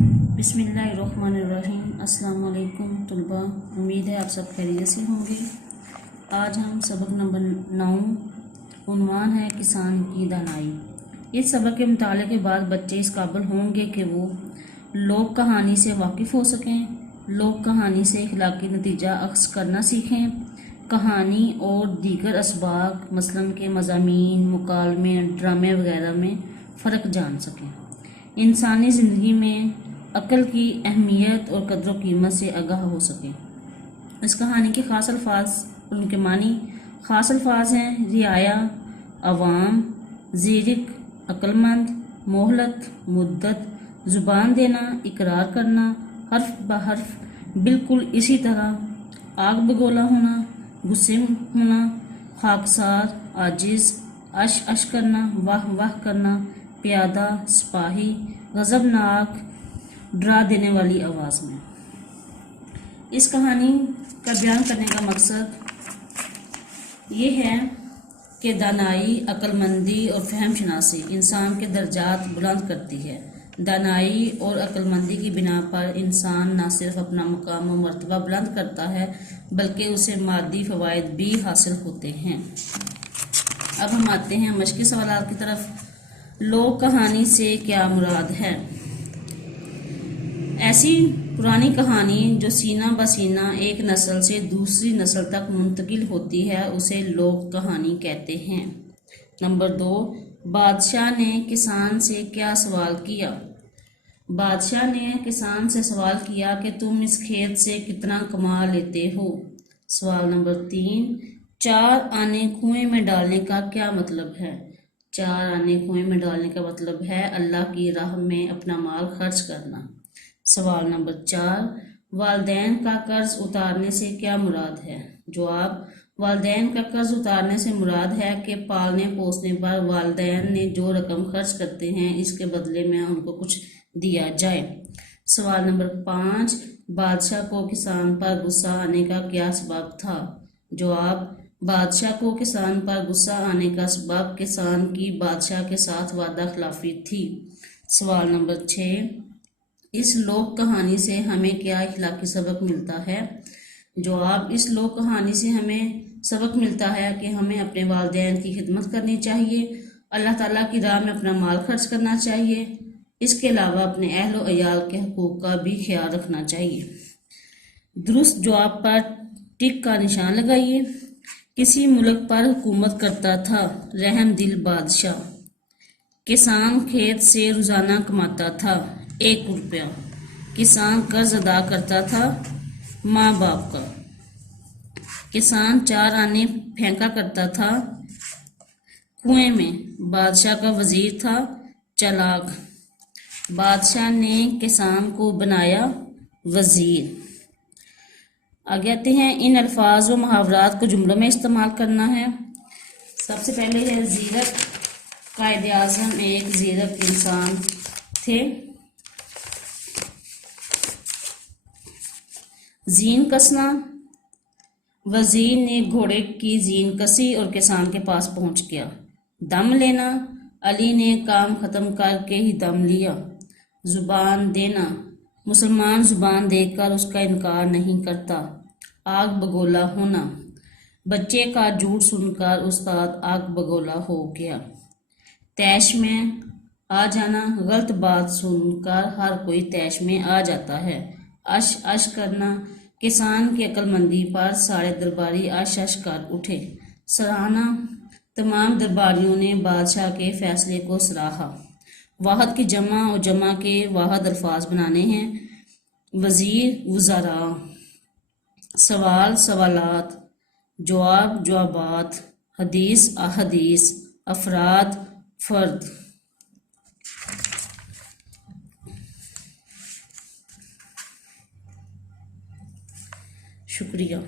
बिस्मिल्लाहिर्रहमानिर्रहीम। अस्सलाम वालेकुम तलबा, उम्मीद है आप सब खैरियत से होंगे। आज हम सबक नंबर 9, उन्वान है किसान की दानाई। इस सबक के मुताले के बाद बच्चे इस काबिल होंगे कि वो लोक कहानी से वाकिफ़ हो सकें, लोक कहानी से इखलाकी नतीजा अख्ज़ करना सीखें, कहानी और दीगर असबाक मसलन के मज़ामीन, मुकालमे, ड्रामे वगैरह में फ़र्क जान सकें, इंसानी ज़िंदगी में अक्ल की अहमियत और कदर कीमत से आगाह हो सकें। इस कहानी के ख़ास अल्फाज और उनके मानी। ख़ास अल्फाज हैं रियाया, अवाम, ज़ीरिक, अक्लमंद, मोहलत, मुद्दत, ज़ुबान देना, इकरार करना, हर्फ ब हर्फ, बिल्कुल इसी तरह आग बगोला होना, गुस्से होना, खाकसार, आजिज़, अश करना, वाह वाह करना, प्यादा, सिपाही, गज़बनाक, डरा देने वाली आवाज़ में। इस कहानी का बयान करने का मकसद ये है कि दानाई, अक्लमंदी और फहम शनासी इंसान के दर्जात बुलंद करती है। दानाई और अक्लमंदी की बिना पर इंसान न सिर्फ अपना मुकाम और मर्तबा बुलंद करता है बल्कि उसे मादी फ़वाइद भी हासिल होते हैं। अब हम आते हैं मश्की सवालात की तरफ। लोक कहानी से क्या मुराद है? ऐसी पुरानी कहानी जो सीना बसीना एक नस्ल से दूसरी नस्ल तक मुंतकिल होती है उसे लोक कहानी कहते हैं। नंबर 2, बादशाह ने किसान से क्या सवाल किया? बादशाह ने किसान से सवाल किया कि तुम इस खेत से कितना कमा लेते हो। सवाल नंबर 3, 4 आने कुएं में डालने का क्या मतलब है? 4 आने कुएं में डालने का मतलब है अल्लाह की राह में अपना माल खर्च करना। सवाल नंबर 4, वालदैन का कर्ज उतारने से क्या मुराद है? जवाब, वालदैन का कर्ज उतारने से मुराद है कि पालने पोसने पर वालदैन ने जो रकम खर्च करते हैं इसके बदले में उनको कुछ दिया जाए। सवाल नंबर 5, बादशाह को किसान पर गुस्सा आने का क्या सबब था? जवाब, बादशाह को किसान पर गुस्सा आने का सबब किसान की बादशाह के साथ वादा खिलाफी थी। सवाल नंबर 6, इस लोक कहानी से हमें क्या इखलाकी सबक मिलता है? जवाब, इस लोक कहानी से हमें सबक मिलता है कि हमें अपने वालिदैन की खिदमत करनी चाहिए, अल्लाह ताला की राह में अपना माल खर्च करना चाहिए, इसके अलावा अपने अहल व अयाल के हुकूक का भी ख्याल रखना चाहिए। दुरुस्त जवाब पर टिक का निशान लगाइए। किसी मुल्क पर हुकूमत करता था रहम दिल बादशाह। किसान खेत से रोज़ाना कमाता था 1 रुपया। किसान कर्ज अदा करता था माँ बाप का। किसान 4 आने फेंका करता था कुएं में। बादशाह का वजीर था चालाक। बादशाह ने किसान को बनाया वजीर। आगे आते हैं, इन अल्फाज व मुहावरात को जुमलों में इस्तेमाल करना है। सबसे पहले है ज़ीरक। कायदे आज़म एक ज़ीरक इंसान थे। जीन कसना, वजीर ने घोड़े की जीन कसी और किसान के पास पहुंच गया। दम लेना, अली ने काम ख़त्म करके ही दम लिया। ज़ुबान देना, मुसलमान ज़ुबान देकर उसका इनकार नहीं करता। आग बगोला होना, बच्चे का झूठ सुनकर उस्ताद आग बगोला हो गया। तैश में आ जाना, गलत बात सुनकर हर कोई तैश में आ जाता है। अश करना, किसान की अक्लमंदी पर सारे दरबारी अश कर उठे। सराहना, तमाम दरबारियों ने बादशाह के फैसले को सराहा। वाहद की जमा और जमा के वाहद अल्फाज बनाने हैं। वजीर, वज़ारा। सवाल, सवालात। जवाब, जवाबात। हदीस, अहदीस। अफराद, फर्द। शुक्रिया।